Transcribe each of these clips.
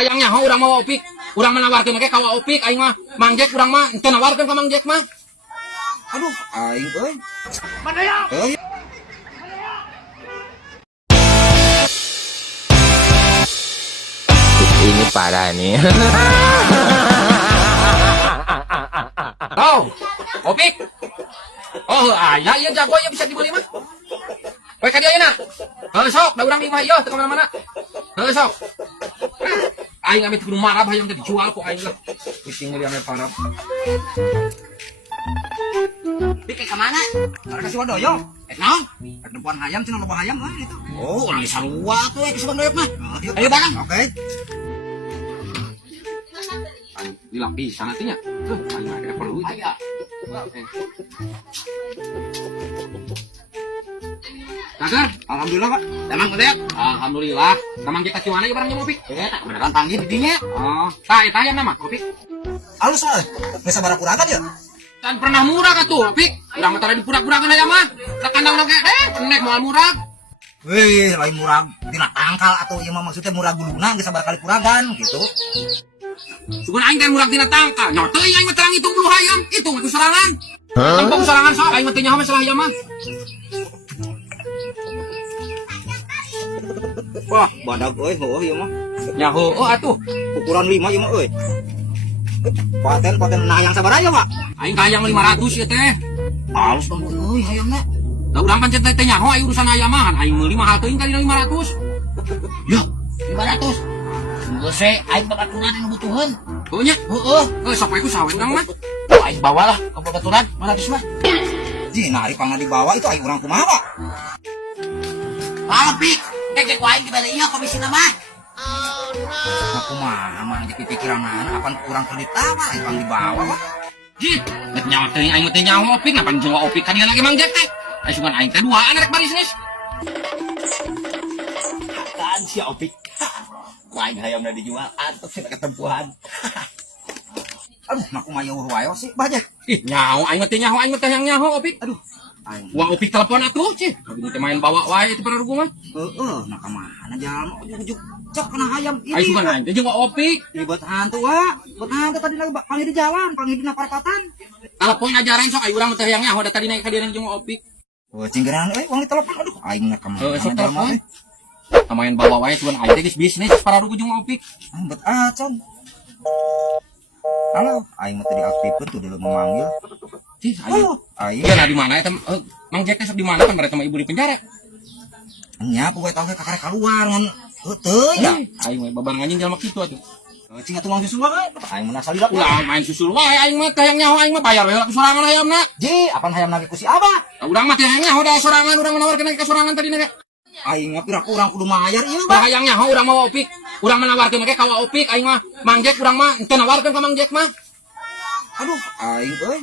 Bahayangnya ho urang mau opik. Urang menawarkeun make ka opik aing mah mangjek urang mah teu nawarkeun ka mangjek mah. Aduh, aing euy. Mana ya? Euy. Ini parah nih. Oh, opik. Oh, aya ieu jago ya bisa dibeli mah. Poe ka dieu na. Heuh sok, da urang di mah ieu teu mana-mana. Heuh sok. Aing amit kudu marah hayang teh dijual ku aing lah. Pusing meuli ame parah. Pikir kemana? Ada kasih wadoyo. Naon? Ada depan hayam cenah loba hayam lah itu. Oh, urang sarua tuh ke Subang Doyok mah. Ayo Ayo barang. Oke. Bilang bisa nantinya. Tuh, aing mah ada perlu itu. Kagar, Alhamdulillah, Pak. emang udah? Alhamdulillah. Namang kita cuman aja barangnya Opik. Tak beneran panggil di dinya. Oh, tah eta aya nama Opik. Alus mah. Geus sabaraha kuragan ya? Kan pernah murah ka tuh Opik. Urang mah tara dipurak-purakan aya mah. Sakandang oge nek moal murah. Wih, lain murah dina tangkal atau ieu mah maksudnya murah guluna geus sabaraha kali kuragan gitu. Sugan aing kan murah tina tangka. Nya teuing aing mah terang hitung dulu hayam. Hitung atuh serangan. Tanpa serangan sok aing mah teu nyaho masalah hayam mah. Wah, badag euy, heuh ieu mah. Nyaho oh atuh. Ukuran 5 ieu mah euy. Paten nah yang sabaraha ya, Pak? Aing hayam 500 ieu teh. Alus dong euy hayamna. Da urang pancen teh nyaho aya urusan hayamahan. Aing meuli mahal teuing kali 500. Ya, 500. Geus we aing babaturan anu butuheun. Oh nya? Heeh. Sok bae ku sawen urang mah. Aing bawalah ka babaturan 500 mah. Ji, nari pangan dibawa itu aing urang kumaha, Pak? Tapi kek ku aing dibalik ieu komisina mah. Nah, kumaha mah jadi pikiranana apan kurang keur ditawar aing pang dibawa, Pak. Ji, nek nyawa teuing aing mah teu nyaho Opik, napan jawa Opik ka dieu lagi Mang Jack teh. Aing sugan aing teh duaan rek bisnis. Kan si Opik. Ku aing hayamna dijual antuk sing ketempuhan. Aduh, nah kumaha eueuh wae sih, Bajek. Ih, nyaho aing mah teu nyaho, aing mah teh yang nyaho Opik. Aduh, aing. Wah Opik telepon atuh, cih. Abi teh main bawa wae itu pararugu mah. Heeh, nah kamana jalma ujug-ujug cok kena hayam ini. Aing sugan aing teh jeung Opik. Ini buat hantu, Wak. Buat hantu tadi lagi panggil di jalan, panggil di perapatan. Telepon ajaran sok aing urang teh yang nyaho da tadi naik ka dieu jeung Opik. Wah, cinggeran uang ditelepon. Aduh, aing nak kamana Sok jalma telepon. teh. Main bawa wae sugan aing teh geus bisnis pararugu jeung Opik. Bet acon. Halo, aing mah tadi aktifkeun tuh dulu memanggil. Cih, aing. Aing. Iya, nah di mana eta Mang Jack teh sok di mana kan mereka sama ibu di penjara. Nya poe tau kakak keluar ngan teu ya. Aing we babang anjing jalma kitu atuh. Cing atuh mang susul wae. Aing mah asal dak. Ulah main susul wae aing mah teh yang nyaho aing mah bayar we lah sorangan hayamna. Ji, apan hayam lagi ku si Abah. Urang mah teh yang nyaho da sorangan urang menawarkeun ka sorangan tadi na. Aing mah pira-kurang kudu mayar ieu, Bang. Bahayang nyaho urang mau Opik. Urang menawarkeun make ka Opik aing mah Mang Jack urang mah teu nawarkeun ka Mang Jack mah. Aduh, aing euy.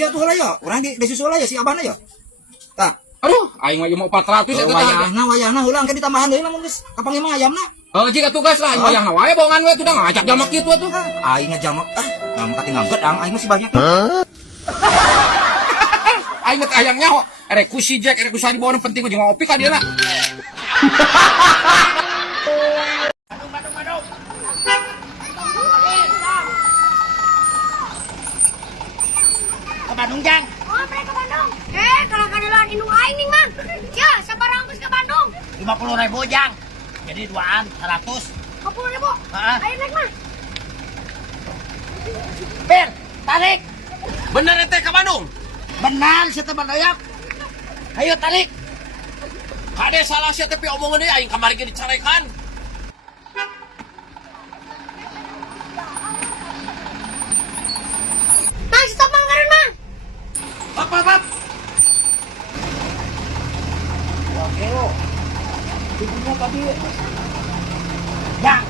Ya tuh lah ya, urang di susul ya si Abahna ya. Tah, Aduh, aing mah ieu mah 400 eta teh. wayahna heula engke ditambahan deui lamun geus kapanggih mah ayamna. Jika tugas lah aing bayangna wae bohongan we tuh ngajak jalma kitu atuh. Aing ngajama ngam katingal gedang aing masih banyak. Aing mah hayang nyaho. Erek ku si Jack, erek ku sari bawa penting jeung Opik ka dieu na. Ke Bandung Jang. Oh, mereka ke Bandung. Kalau kadelan indung aing nih, Mang. Ya, sabarang geus ke Bandung. 50.000 Jang. Jadi duaan 100. 50.000. Heeh. Ayo naik, Mang. Bir, tarik. Bener teh ka Bandung. Benar si teman doyak. Ayo tarik. Kade salah sia tapi omongan deui aing kamari ge dicarekan. Mang, stop, Mang, karun, Mang. Apa? Oke lo. Ibunya tadi. Jang,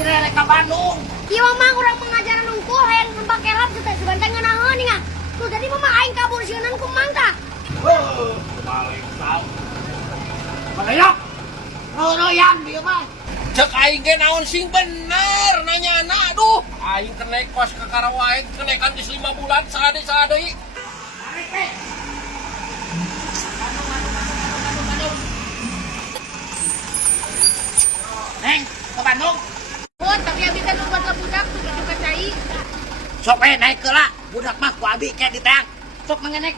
kira rek ka Bandung. Iya, Mang, urang pengajaran unggul hayang nembak kelap teh subanteng ngeunaheun nih, Nga. Tuh tadi mah aing kabur sieun ku Mang tah. Balik tau. Balik. Royan dia mah. Cek aing ge naon sing bener nanyana aduh aing kenek kos ka Karawae kenekan geus 5 bulan saade deui. Tarik teh. Neng, ke Bandung. Sok naik ke lah. Budak mah ku abi kayak di teang. Sok mengenek.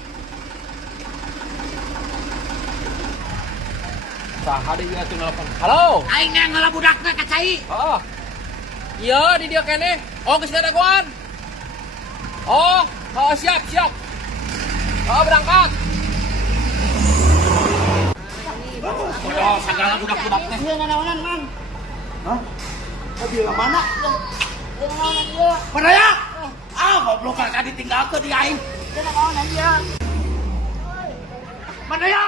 Saha deui atuh nelpon. Halo. Aing yang ngalah budakna ka cai. Oh. Iya, di dia kene. Oh, geus daguan. Oh, siap. Oh, berangkat. Oh, segala budak-budak teh. Iya nanaonan man. Hah? Mobil yang mana? Mana ya? Goblok kakak ditinggalkeun di aing. Nanaonan dia. Mana ya?